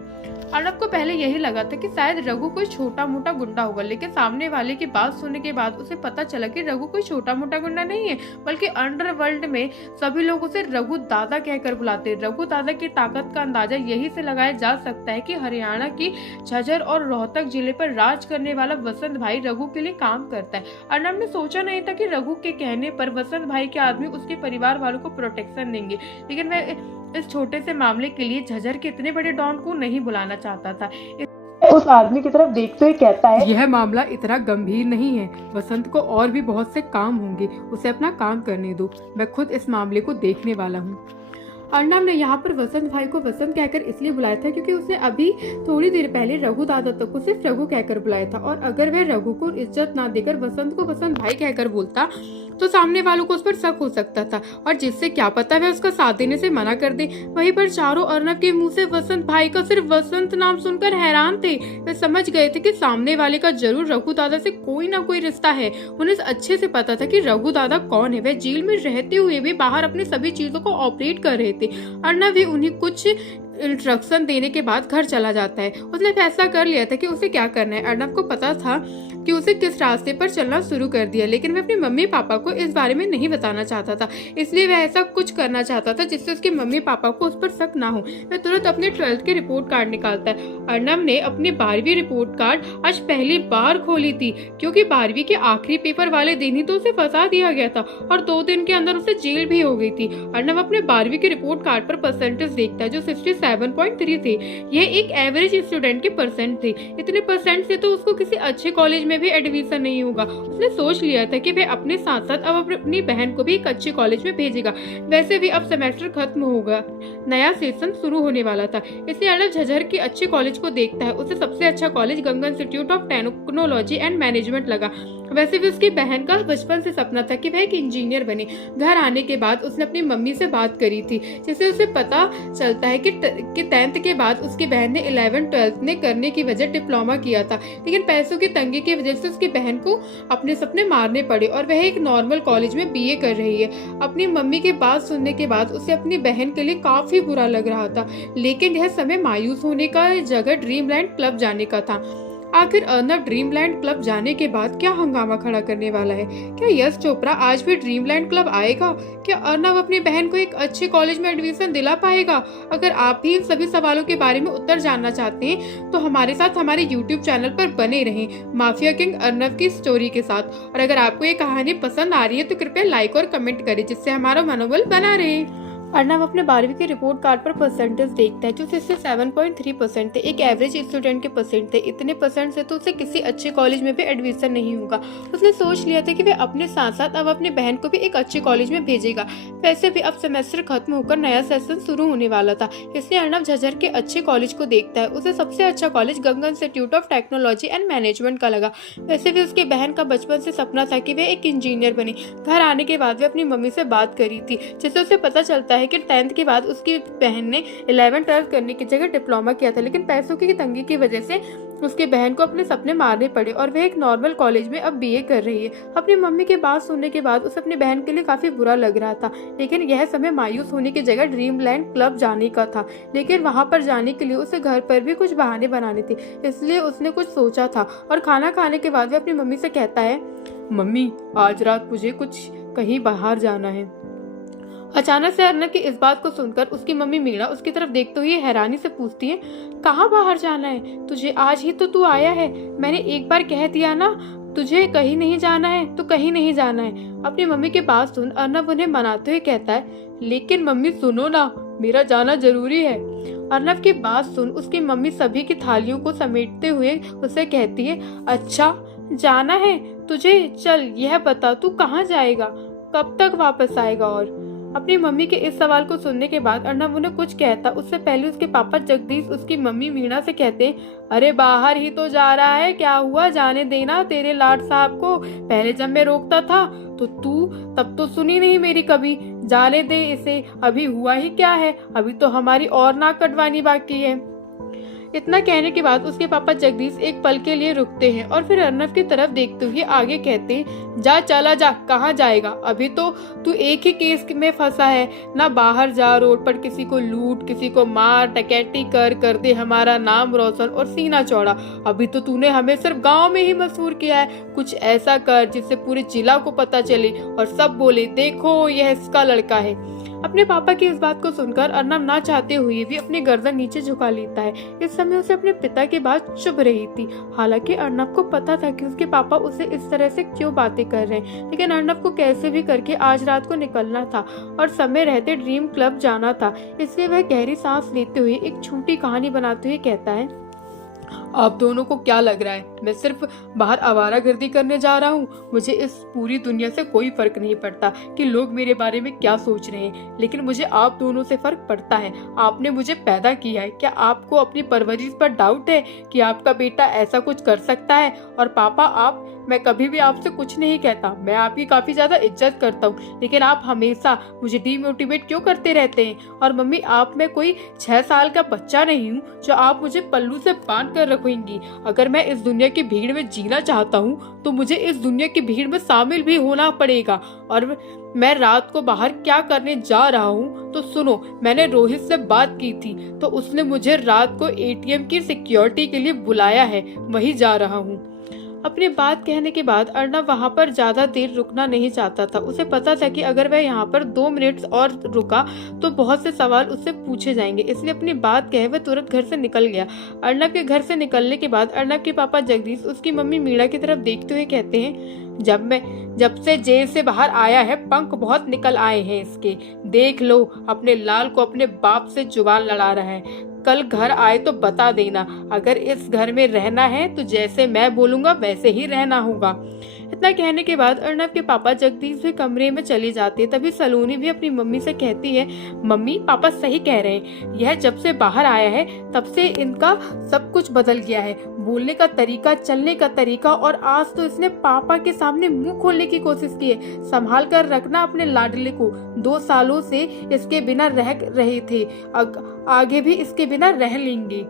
अर्नब को पहले यही लगा था कि शायद रघु कोई छोटा मोटा गुंडा होगा, लेकिन सामने वाले की बात सुनने के बाद उसे पता चला कि रघु कोई छोटा मोटा गुंडा नहीं है, बल्कि अंडरवर्ल्ड में सभी लोग उसे रघु दादा कहकर बुलाते हैं। रघु दादा की ताकत का अंदाजा यही से लगाया जा सकता है कि हरियाणा की झज्जर और रोहतक जिले पर राज करने वाला वसंत भाई रघु के लिए काम करता है। अर्नब ने सोचा नहीं था कि रघु के कहने पर वसंत भाई के आदमी उसके परिवार वालों को प्रोटेक्शन देंगे, लेकिन वह इस छोटे से मामले के लिए झज्जर के इतने बड़े डॉन को नहीं बुलाना चाहता था। उस आदमी की तरफ देखते हुए कहता है, यह मामला इतना गंभीर नहीं है, वसंत को और भी बहुत से काम होंगे, उसे अपना काम करने दो, मैं खुद इस मामले को देखने वाला हूँ। अर्नब ने यहाँ पर वसंत भाई को वसंत कहकर इसलिए बुलाया था क्योंकि उसने अभी थोड़ी देर पहले रघु दादा तक को सिर्फ रघु कहकर बुलाया था, और अगर वह रघु को इज्जत ना देकर वसंत को वसंत भाई कहकर बोलता तो सामने वालों को उस पर शक हो सकता था, और जिससे क्या पता वह उसका साथ देने से मना कर दे। वहीं पर चारों अर्नब के मुंह से वसंत भाई का सिर्फ वसंत नाम सुनकर हैरान थे। वे समझ गए थे कि सामने वाले का जरूर रघु दादा से कोई ना कोई रिश्ता है। उन्हें अच्छे से पता था कि रघु दादा कौन है। वह जेल में रहते हुए भी बाहर अपनी सभी चीजों को ऑपरेट कर रहे थे। अर्नब भी उन्हें कुछ इंस्ट्रक्शन देने के बाद घर चला जाता है। उसने फैसला कर लिया था कि उसे क्या करना है। अर्नब को पता था कि उसे किस रास्ते पर चलना शुरू कर दिया, लेकिन वह अपने मम्मी पापा को इस बारे में नहीं बताना चाहता था। इसलिए वह ऐसा कुछ करना चाहता था जिससे उसके मम्मी पापा को उस पर शक ना हो। वह तुरंत अपने 12th की रिपोर्ट कार्ड निकालता है। अर्नब ने अपनी 12वीं रिपोर्ट कार्ड आज पहली बार खोली थी, क्योंकि 12वीं के आखिरी पेपर वाले दिन ही तो उसे फंसा दिया गया था और 2 दिन के अंदर उसे जेल भी हो गई थी। अर्नब अपने 12वीं के रिपोर्ट कार्ड पर परसेंटेज देखता है जो 67.3 थे। यह एक एवरेज स्टूडेंट के परसेंट थे। इतने परसेंट से तो उसको किसी अच्छे कॉलेज में भी एडमिशन नहीं होगा। उसने सोच लिया था कि वह अपने साथ साथ अब अपनी बहन को भी एक अच्छे कॉलेज में भेजेगा। वैसे भी अब सेमेस्टर खत्म होगा, नया सेशन शुरू होने वाला था, इसलिए अर्नब झज्जर के अच्छे कॉलेज को देखता है। उसे सबसे अच्छा college Ganga institute of technology and management लगा। वैसे भी उसकी बहन का बचपन से सपना था कि वह एक इंजीनियर बने। घर आने के बाद उसने अपनी मम्मी से बात करी थी, जिससे उसे पता चलता है कि 10th के बाद उसकी बहन ने 11th 12th ने करने की वजह डिप्लोमा किया था, लेकिन पैसों की तंगी की वजह से उसकी बहन को अपने सपने मारने पड़े और वह एक नॉर्मल कॉलेज में बीए कर रही है। अपनी मम्मी की बात सुनने के बाद उसे अपनी बहन के लिए काफी बुरा लग रहा था, लेकिन यह समय मायूस होने का जगह ड्रीमलैंड क्लब जाने का था। आखिर अर्नब ड्रीमलैंड क्लब जाने के बाद क्या हंगामा खड़ा करने वाला है? क्या यश चोपड़ा आज भी ड्रीमलैंड क्लब आएगा? क्या अर्नब अपनी बहन को एक अच्छे कॉलेज में एडमिशन दिला पाएगा? अगर आप भी इन सभी सवालों के बारे में उत्तर जानना चाहते हैं तो हमारे साथ हमारे YouTube चैनल पर बने रहें, माफिया किंग अर्नब की स्टोरी के साथ। और अगर आपको ये कहानी पसंद आ रही है तो कृपया लाइक और कमेंट करें, जिससे हमारा मनोबल बना रहे। अर्नब अपने 12वीं के रिपोर्ट कार्ड पर परसेंटेज देखता है जो 67.3% थे। एक एवरेज स्टूडेंट के परसेंट थे। इतने परसेंट से तो उसे किसी अच्छे कॉलेज में भी एडमिशन नहीं होगा। उसने सोच लिया था कि वह अपने साथ साथ अब अपनी बहन को भी एक अच्छे कॉलेज में भेजेगा। वैसे भी अब सेमेस्टर खत्म होकर नया सेशन शुरू होने वाला था, इसलिए अर्नब झज्जर के अच्छे कॉलेज को देखता है। उसे सबसे अच्छा college Ganga institute of technology and management का लगा। वैसे भी उसकी बहन का बचपन से सपना था कि वह एक इंजीनियर बने। घर आने के बाद वह अपनी मम्मी से बात करी थी, जिससे उसे पता चलता है कि 10th के बाद उसकी बहन ने 11th 12th करने की जगह डिप्लोमा किया था, लेकिन पैसों की तंगी की वजह से उसके बहन को अपने सपने मारने पड़े और वह एक नॉर्मल कॉलेज में अब बीए कर रही है। अपनी मम्मी की बात सुनने के बाद उसे अपनी बहन के लिए काफी बुरा लग रहा था, लेकिन यह समय मायूस होने की जगह ड्रीमलैंड क्लब जाने का था। लेकिन वहां पर जाने के लिए उसे घर पर भी कुछ बहाने बनाने थे, इसलिए उसने कुछ सोचा था। और खाना खाने के बाद वह अपनी मम्मी से कहता है, मम्मी आज रात मुझे कुछ कहीं बाहर जाना है। अचानक से अर्नब की इस बात को सुनकर उसकी मम्मी मीना उसकी तरफ देखते हुए हैरानी से पूछती है, कहाँ बाहर जाना है तुझे? आज ही तो तू आया है। मैंने एक बार कह दिया ना तुझे कहीं नहीं जाना है तो कहीं नहीं जाना है। अपनी मम्मी की बात सुन अर्नब उन्हें मनाते हुए कहता है, लेकिन मम्मी सुनो ना, मेरा जाना जरूरी है। अर्नब की बात सुन उसकी मम्मी सभी की थालियों को समेटते हुए उसे कहती है, अच्छा जाना है तुझे? चल यह बता तू कहाँ जाएगा, कब तक वापस आएगा? और अपनी मम्मी के इस सवाल को सुनने के बाद अर्नब उन्हें कुछ कहता उससे पहले उसके पापा जगदीश उसकी मम्मी मीना से कहते, अरे बाहर ही तो जा रहा है, क्या हुआ? जाने देना तेरे लाड साहब को। पहले जब मैं रोकता था तो तू तब तो सुनी नहीं मेरी कभी। जाने दे इसे, अभी हुआ ही क्या है, अभी तो हमारी और नाक कटवानी बाकी है। इतना कहने के बाद उसके पापा जगदीश एक पल के लिए रुकते हैं और फिर अर्नब की तरफ देखते हुए आगे कहते हैं, जा चला जा, कहाँ जाएगा? अभी तो तू एक ही केस में फंसा है ना, बाहर जा, रोड पर किसी को लूट, किसी को मार, डकैती कर दे हमारा नाम रोशन और सीना चौड़ा। अभी तो तूने हमें सिर्फ गांव में ही मशहूर किया है। कुछ ऐसा कर जिससे पूरे जिला को पता चले और सब बोले, देखो यह इसका लड़का है। अपने पापा की इस बात को सुनकर अर्नब ना चाहते हुए भी अपनी गर्दन नीचे झुका लेता है। इस समय उसे अपने पिता की बात चुभ रही थी। हालांकि अर्नब को पता था कि उसके पापा उसे इस तरह से क्यों बातें कर रहे हैं, लेकिन अर्नब को कैसे भी करके आज रात को निकलना था और समय रहते ड्रीम क्लब जाना था। इसलिए वह गहरी सांस लेते हुए एक छोटी कहानी बनाते हुए कहता है, आप दोनों को क्या लग रहा है मैं सिर्फ बाहर आवारागर्दी करने जा रहा हूँ? मुझे इस पूरी दुनिया से कोई फर्क नहीं पड़ता कि लोग मेरे बारे में क्या सोच रहे हैं, लेकिन मुझे आप दोनों से फर्क पड़ता है। आपने मुझे पैदा किया है। क्या आपको अपनी परवरिश पर डाउट है कि आपका बेटा ऐसा कुछ कर सकता है? और पापा, मैं कभी भी आपसे कुछ नहीं कहता, मैं आपकी काफी ज्यादा इज्जत करता हूँ, लेकिन आप हमेशा मुझे डीमोटिवेट क्यों करते रहते हैं? और मम्मी, आप मैं कोई 6 साल का बच्चा नहीं हूँ जो आप मुझे पल्लू से बांध कर रखेंगी। अगर मैं इस दुनिया की भीड़ में जीना चाहता हूँ तो मुझे इस दुनिया की भीड़ में शामिल भी होना पड़ेगा। और मैं रात को बाहर क्या करने जा रहा हूँ तो सुनो, मैंने रोहित से बात की थी तो उसने मुझे रात को एटीएम की सिक्योरिटी के लिए बुलाया है, वहीं जा रहा हूँ। अपनी बात कहने के बाद अर्नब वहां पर ज्यादा देर रुकना नहीं चाहता था। उसे पता था कि अगर वह यहाँ पर 2 मिनट और रुका तो बहुत से सवाल उससे पूछे जाएंगे, इसलिए अपनी बात कहे वह तुरंत घर से निकल गया। अर्नब के घर से निकलने के बाद अर्नब के पापा जगदीश उसकी मम्मी मीणा की तरफ देखते हुए कहते हैं, जब से जेल से बाहर आया है पंख बहुत निकल आए हैं इसके। देख लो, अपने लाल को अपने बाप से जुबान लड़ा रहा है। कल घर आए तो बता देना। अगर इस घर में रहना है तो जैसे मैं बोलूंगा वैसे ही रहना होगा। इतना कहने के बाद अर्नब के पापा जगदीश भी कमरे में चले जाते। तभी सलोनी भी अपनी मम्मी से कहती है, मम्मी पापा सही कह रहे हैं, यह जब से बाहर आया है तब से इनका सब कुछ बदल गया है। बोलने का तरीका, चलने का तरीका, और आज तो इसने पापा के सामने मुंह खोलने की कोशिश की है। संभाल कर रखना अपने लाडले को। 2 सालों से इसके बिना रह रहे थे, आगे भी इसके बिना रह लेंगे।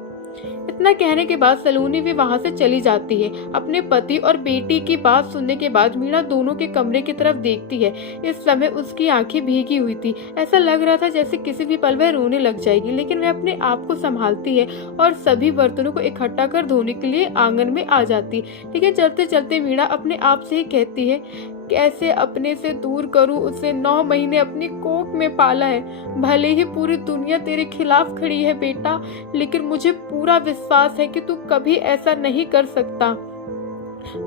इतना कहने के बाद सलोनी भी वहां से चली जाती है। अपने पति और बेटी की बात सुनने के बाद मीणा दोनों के कमरे की तरफ देखती है। इस समय उसकी आंखें भीगी हुई थी। ऐसा लग रहा था जैसे किसी भी पल वह रोने लग जाएगी, लेकिन वह अपने आप को संभालती है और सभी बर्तनों को इकट्ठा कर धोने के लिए आंगन में आ जाती। लेकिन चलते चलते मीणा अपने आप से ही कहती है, कैसे अपने से दूर करूं उसे? 9 महीने अपनी कोख में पाला है। भले ही पूरी दुनिया तेरे खिलाफ खड़ी है बेटा, लेकिन मुझे पूरा विश्वास है कि तू कभी ऐसा नहीं कर सकता।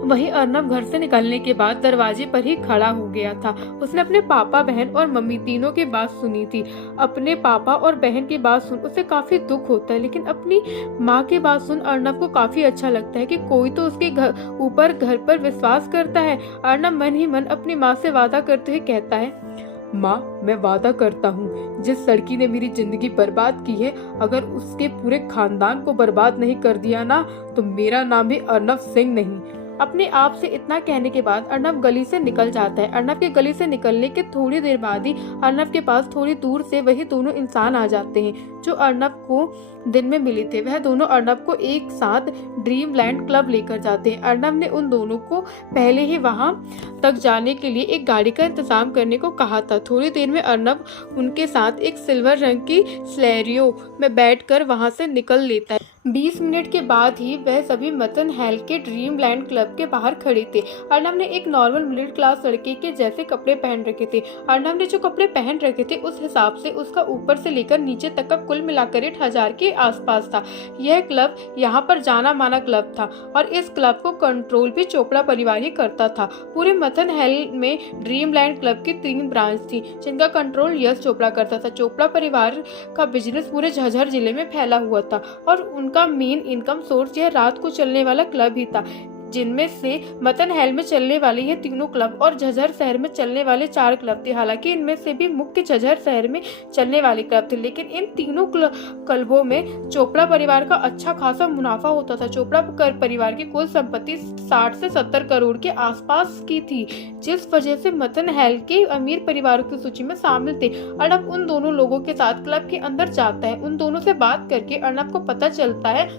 वहीं अर्नब घर से निकलने के बाद दरवाजे पर ही खड़ा हो गया था। उसने अपने पापा, बहन और मम्मी तीनों की बात सुनी थी। अपने पापा और बहन की बात सुन उसे काफी दुख होता है, लेकिन अपनी माँ की बात सुन अर्नब को काफी अच्छा लगता है कि कोई तो उसके ऊपर घर पर विश्वास करता है। अर्नब मन ही मन अपनी माँ से वादा करते हुए कहता है, माँ, मैं वादा करता हूँ जिस लड़की ने मेरी जिंदगी बर्बाद की है, अगर उसके पूरे खानदान को बर्बाद नहीं कर दिया ना तो मेरा नाम भी अर्नब सिंह नहीं। अपने आप से इतना कहने के बाद अर्नब गली से निकल जाता है। अर्नब के गली से निकलने के थोड़ी देर बाद ही अर्नब के पास थोड़ी दूर से वही दोनों इंसान आ जाते हैं जो अर्नब को दिन में मिले थे। वह दोनों अर्नब को एक साथ ड्रीम लैंड क्लब लेकर जाते हैं। अर्नब ने उन दोनों को पहले ही वहां तक जाने के लिए एक गाड़ी का इंतजाम करने को कहा था। थोड़ी देर में अर्नब उनके साथ एक सिल्वर रंग की स्लेरियो में बैठकर वहां से निकल लेता है। 20 मिनट के बाद ही वह सभी मतन हेल के ड्रीम लैंड क्लब के बाहर खड़े थे। अर्नब ने एक नॉर्मल मिडिल क्लास लड़के के जैसे कपड़े पहन रखे थे। अर्नब ने जो कपड़े पहन रखे थे उस हिसाब से उसका ऊपर से लेकर नीचे तक का कुल मिलाकर 1000 के आसपास था। यह क्लब यहाँ पर जाना माना क्लब था और इस क्लब को कंट्रोल भी चोपड़ा परिवार ही करता था। पूरे मथन हेल में ड्रीम लैंड क्लब की 3 ब्रांच थी जिनका कंट्रोल यश चोपड़ा करता था। चोपड़ा परिवार का बिजनेस पूरे झज्जर जिले में फैला हुआ था और उनका मेन इनकम सोर्स यह रात को चलने वाला क्लब ही था, जिनमें से मथन हेल में चलने वाले ये तीनों क्लब और झज्जर शहर में चलने वाले 4 क्लब थे। हालांकि इनमें से भी मुख्य झज्जर शहर में चलने वाले क्लब थे, लेकिन इन तीनों क्लबों में चोपड़ा परिवार का अच्छा खासा मुनाफा होता था। चोपड़ा परिवार की कुल संपत्ति 60 से 70 करोड़ के आसपास की थी, जिस वजह से मथन हेल के अमीर परिवारों की सूची में शामिल थे। अर्नब उन दोनों लोगों के साथ क्लब के अंदर जाता है। उन दोनों से बात करके अर्नब को पता चलता है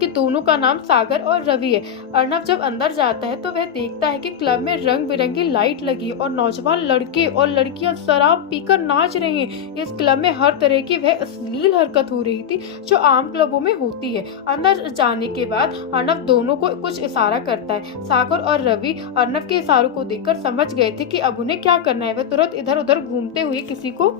कि दोनों का नाम सागर और रवि है। अर्नब जब अंदर जाता है तो वह देखता है कि क्लब में रंग बिरंगी लाइट लगी और नौजवान लड़के और लड़कियां शराब पीकर नाच रहे हैं। इस क्लब में हर तरह की वह अश्लील हरकत हो रही थी जो आम क्लबों में होती है। अंदर जाने के बाद अर्नब दोनों को कुछ इशारा करता है। सागर और रवि अर्नब के इशारों को देखकर समझ गए थे कि अब उन्हें क्या करना है। वह तुरंत इधर उधर घूमते हुए किसी को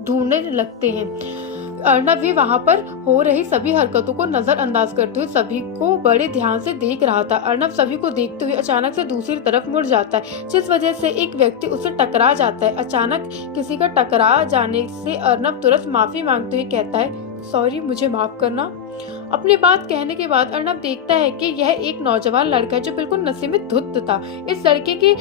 ढूंढने लगते हैं। अर्नब भी वहां पर हो रही सभी हरकतों को नजरअंदाज करते हुए सभी को बड़े ध्यान से देख रहा था। अर्नब सभी को देखते हुए अचानक से दूसरी तरफ मुड़ जाता है, जिस वजह से एक व्यक्ति उससे टकरा जाता है। अचानक किसी का टकरा जाने से अर्नब तुरंत माफी मांगते हुए कहता है, सॉरी, मुझे माफ करना। अपनी बात कहने के बाद अर्नब देखता है कि यह एक नौजवान लड़का है जो बिल्कुल नशे में धुत था। इस लड़के की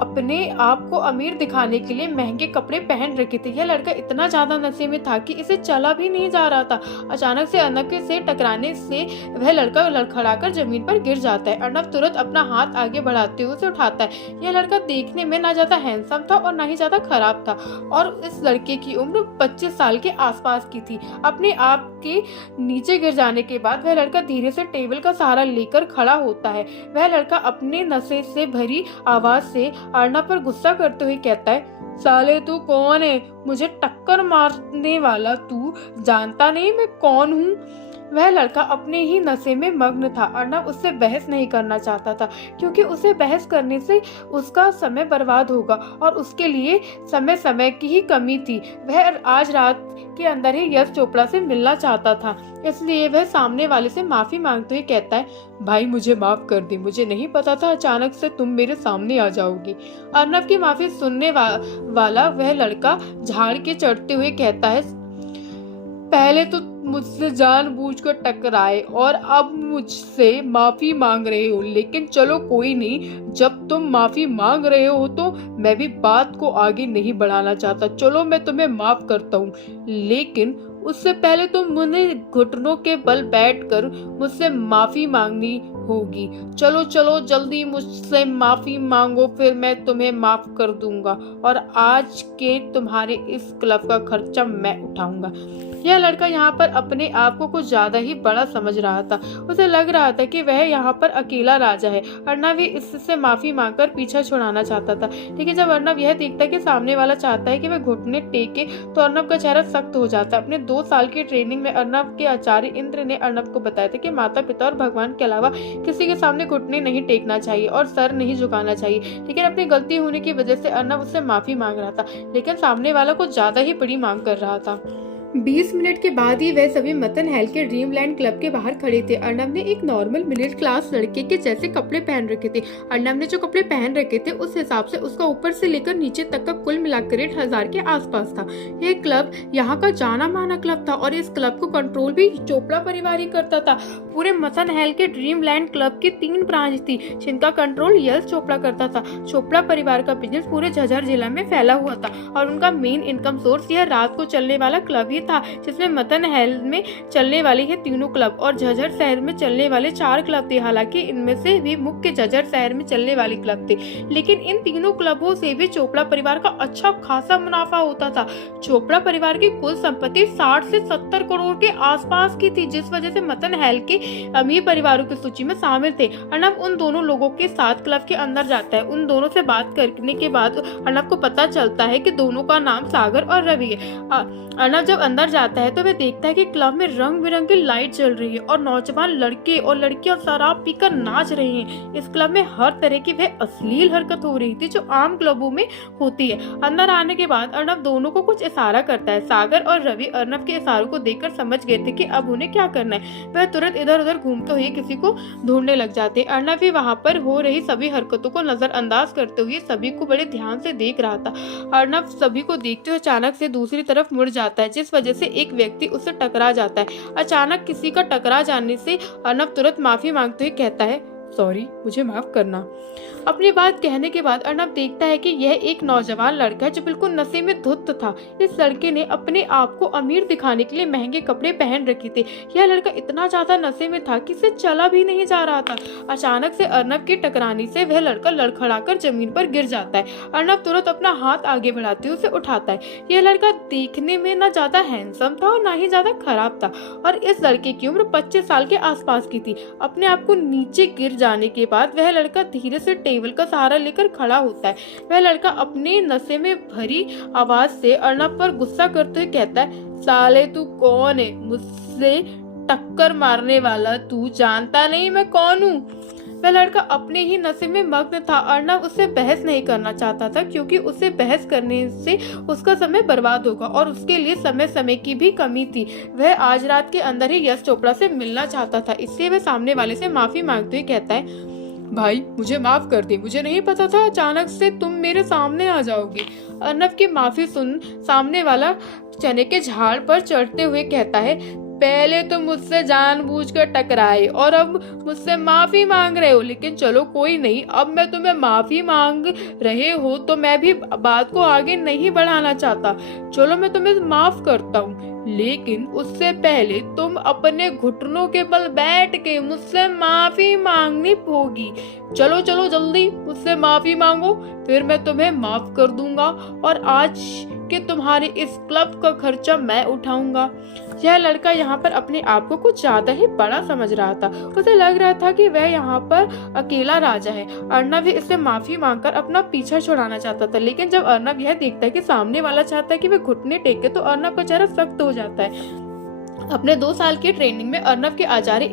अपने आप को अमीर दिखाने के लिए महंगे कपड़े पहन रखे थे। यह लड़का इतना ज्यादा नशे में था कि इसे चला भी नहीं जा रहा था। अचानक से अर्नब से टकराने से वह लड़का लड़खड़ाकर जमीन पर गिर जाता है। अर्नब तुरंत अपना हाथ आगे बढ़ाते हुए उसे उठाता है। यह लड़का देखने में ना ज्यादा हैंडसम था और ना ही ज्यादा खराब था और इस लड़के की उम्र 25 साल के आसपास की थी। अपने आप के नीचे गिर जाने के बाद वह लड़का धीरे से टेबल का सहारा लेकर खड़ा होता है। वह लड़का अपने नशे से भरी आवाज से अर्नब पर गुस्सा करते हुए कहता है, साले तू कौन है? मुझे टक्कर मारने वाला तू जानता नहीं मैं कौन हूँ? वह लड़का अपने ही नशे में मग्न था। अर्नब उससे बहस नहीं करना चाहता था क्योंकि उसे बहस करने से उसका समय बर्बाद होगा और उसके लिए समय की ही कमी थी। वह आज रात के अंदर ही यश चोपड़ा से मिलना चाहता था, इसलिए वह सामने वाले से माफी मांगते हुए कहता है, भाई मुझे माफ कर दे, मुझे नहीं पता था अचानक से तुम मेरे सामने आ जाओगी। अर्नब की माफी सुनने वाला वह लड़का झाड़ के चढ़ते हुए कहता है, पहले तो मुझसे जानबूझकर टकराए और अब मुझसे माफी मांग रहे हो, लेकिन चलो कोई नहीं, जब तुम माफी मांग रहे हो तो मैं भी बात को आगे नहीं बढ़ाना चाहता। चलो मैं तुम्हें माफ करता हूँ, लेकिन उससे पहले तुम मुझे घुटनों के बल बैठकर मुझसे माफी मांगनी होगी। चलो चलो जल्दी मुझसे माफी मांगो, फिर मैं तुम्हें माफ कर दूंगा और आज के तुम्हारे इस क्लब का खर्चा मैं उठाऊंगा। यह लड़का यहाँ पर अपने आप को कुछ ज्यादा ही बड़ा समझ रहा था। उसे लग रहा था कि वह यहाँ पर अकेला राजा है। अर्नब भी इससे माफी मांगकर पीछा छुड़ाना चाहता था, लेकिन जब अर्नब यह देखता है कि सामने वाला चाहता है कि वह घुटने टेके तो अर्नब का चेहरा सख्त हो जाता है। अपने 2 साल की ट्रेनिंग में अर्नब के आचार्य इंद्र ने अर्नब को बताया था कि माता पिता और भगवान के अलावा किसी के सामने घुटने नहीं टेकना चाहिए और सर नहीं झुकाना चाहिए, लेकिन अपनी गलती होने की वजह से अर्नब उससे माफी मांग रहा था, लेकिन सामने वाला कुछ ज्यादा ही बड़ी मांग कर रहा था। 20 मिनट के बाद ही वह सभी मतन हेल के ड्रीमलैंड क्लब के बाहर खड़े थे। अर्नब ने एक नॉर्मल मिडिल क्लास लड़के के जैसे कपड़े पहन रखे थे। अर्नब ने जो कपड़े पहन रखे थे उस हिसाब से उसका ऊपर से लेकर नीचे तक का कुल मिलाकर 8,000 के आसपास था। यह क्लब यहाँ का जाना माना क्लब था और इस क्लब को कंट्रोल भी चोपड़ा परिवार ही करता था। पूरे मतन हेल के ड्रीमलैंड क्लब की 3 ब्रांच थी जिनका कंट्रोल यश चोपड़ा करता था। चोपड़ा परिवार का बिजनेस पूरे झज्जर जिला में फैला हुआ था और उनका मेन इनकम सोर्स यह रात को चलने वाला क्लब ही था, जिसमें मतन हेल में चलने वाली है 3 क्लब और झज्जर शहर में चलने वाले 4 क्लब थे। हालांकि इनमें से भी मुख्य झज्जर शहर में चलने वाले क्लब थे, लेकिन इन 3 क्लबों से भी चोपड़ा परिवार का अच्छा खासा मुनाफा होता था। चोपड़ा परिवार की कुल संपत्ति 60 से 70 करोड़ के आसपास की थी, जिस वजह से मतन हेल के अमीर परिवारों की सूची में शामिल थे। अर्नब उन दोनों लोगों के साथ क्लब के अंदर जाता है। उन दोनों से बात करने के बाद अर्नब को पता चलता है कि दोनों का नाम सागर और रवि है। अर्नब जब अंदर जाता है तो वह देखता है कि क्लब में रंग बिरंगी लाइट जल रही है और नौजवान लड़के और लड़कियां शराब पीकर नाच रहे हैं। इस क्लब में हर तरह की वह अश्लील हरकत हो रही थी जो आम क्लबों में होती है। अंदर आने के बाद अर्नब दोनों को कुछ इशारा करता है। सागर और रवि अर्नब के इशारों को देखकर समझ गए थे कि अब उन्हें क्या करना है। वह तुरंत इधर उधर घूमते हुए किसी को ढूंढने लग जाते। अर्नब भी वहां पर हो रही सभी हरकतों को नजरअंदाज करते हुए सभी को बड़े ध्यान से देख रहा था। अर्नब सभी को देखते हुए अचानक से दूसरी तरफ मुड़ जाता है, जिस वजह से एक व्यक्ति उससे टकरा जाता है। अचानक किसी का टकरा जाने से अर्नब तुरंत माफी मांगते हुए कहता है, सॉरी, मुझे माफ करना। अपनी बात कहने के बाद अर्नब देखता है कि यह एक नौजवान लड़का है जो बिल्कुल नशे में धुत था। इस लड़के ने अपने आप को अमीर दिखाने के लिए महंगे कपड़े पहन रखे थे। यह लड़का इतना ज्यादा नशे में था कि इसे चला भी नहीं जा रहा था। अचानक से अर्नब के टकराने से वह लड़का लड़खड़ाकर जमीन पर गिर जाता है। अर्नब तुरंत अपना हाथ आगे बढ़ाते हुए उसे उठाता है। यह लड़का देखने में न ज्यादा हैंडसम था और न ही ज्यादा खराब था और इस लड़के की उम्र 25 साल के आसपास की थी। अपने आप को नीचे गिर जाने के बाद वह लड़का धीरे से टेबल का सहारा लेकर खड़ा होता है। वह लड़का अपने नशे में भरी आवाज से अर्नब पर गुस्सा करते हुए कहता है, साले तू कौन है? मुझसे टक्कर मारने वाला तू जानता नहीं मैं कौन हूँ? वह लड़का अपने ही नशे में मग्न था। अर्नव उससे बहस नहीं करना चाहता था क्योंकि उसे बहस करने से उसका समय बर्बाद होगा और उसके लिए समय की भी कमी थी। वह आज रात के अंदर ही यश चोपड़ा से मिलना चाहता था, इसलिए वह सामने वाले से माफी मांगते हुए कहता है, भाई मुझे माफ कर दे, मुझे नहीं पता था अचानक से तुम मेरे सामने आ जाओगे। अर्नव की माफी सुन सामने वाला चने के झाड़ पर चढ़ते हुए कहता है, पहले तो मुझसे जानबूझकर टकराए और अब मुझसे माफी मांग रहे हो, लेकिन चलो कोई नहीं, अब मैं तुम्हें माफी मांग रहे हो तो मैं भी बात को आगे नहीं बढ़ाना चाहता। चलो मैं तुम्हें माफ करता हूँ, लेकिन उससे पहले तुम अपने घुटनों के बल बैठ के मुझसे माफी मांगनी होगी। चलो चलो जल्दी मुझसे माफी मांगो, फिर मैं तुम्हें माफ कर दूंगा और आज के तुम्हारे इस क्लब का खर्चा मैं उठाऊंगा। यह लड़का यहाँ पर अपने आप को कुछ ज्यादा ही बड़ा समझ रहा था। उसे लग रहा था कि वह यहाँ पर अकेला राजा है। अर्नव भी इससे माफी मांगकर अपना पीछा छुड़ाना चाहता था, लेकिन जब अर्नव यह देखता है कि सामने वाला चाहता है कि वह घुटने टेके तो अर्नव का चेहरा सख्त हो जाता है। अपने 2 साल की ट्रेनिंग में अर्नव के आचार्य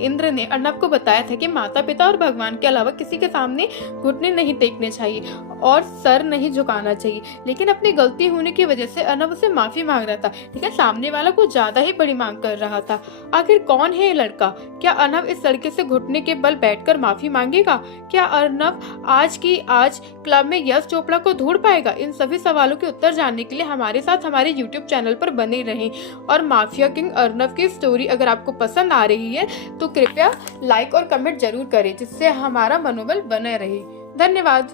इंद्र ने अर्नव को बताया था कि माता पिता और भगवान के अलावा किसी के सामने घुटने नहीं टेकने चाहिए और सर नहीं झुकाना चाहिए, लेकिन अपनी गलती होने की वजह से अर्नव उसे माफी मांग रहा था, लेकिन सामने वाला कुछ ज्यादा ही बड़ी मांग कर रहा था। आखिर कौन है ये लड़का? क्या अर्नव इस लड़के से घुटने के बल बैठकर माफी मांगेगा? क्या अर्नव आज क्लब में यश चोपड़ा को ढूंढ पाएगा? इन सभी सवालों के उत्तर जानने के लिए हमारे साथ हमारे YouTube चैनल पर बने रहें। और माफिया किंग अर्नव की स्टोरी अगर आपको पसंद आ रही है तो कृपया लाइक और कमेंट जरूर करें, जिससे हमारा मनोबल बने रहे। धन्यवाद।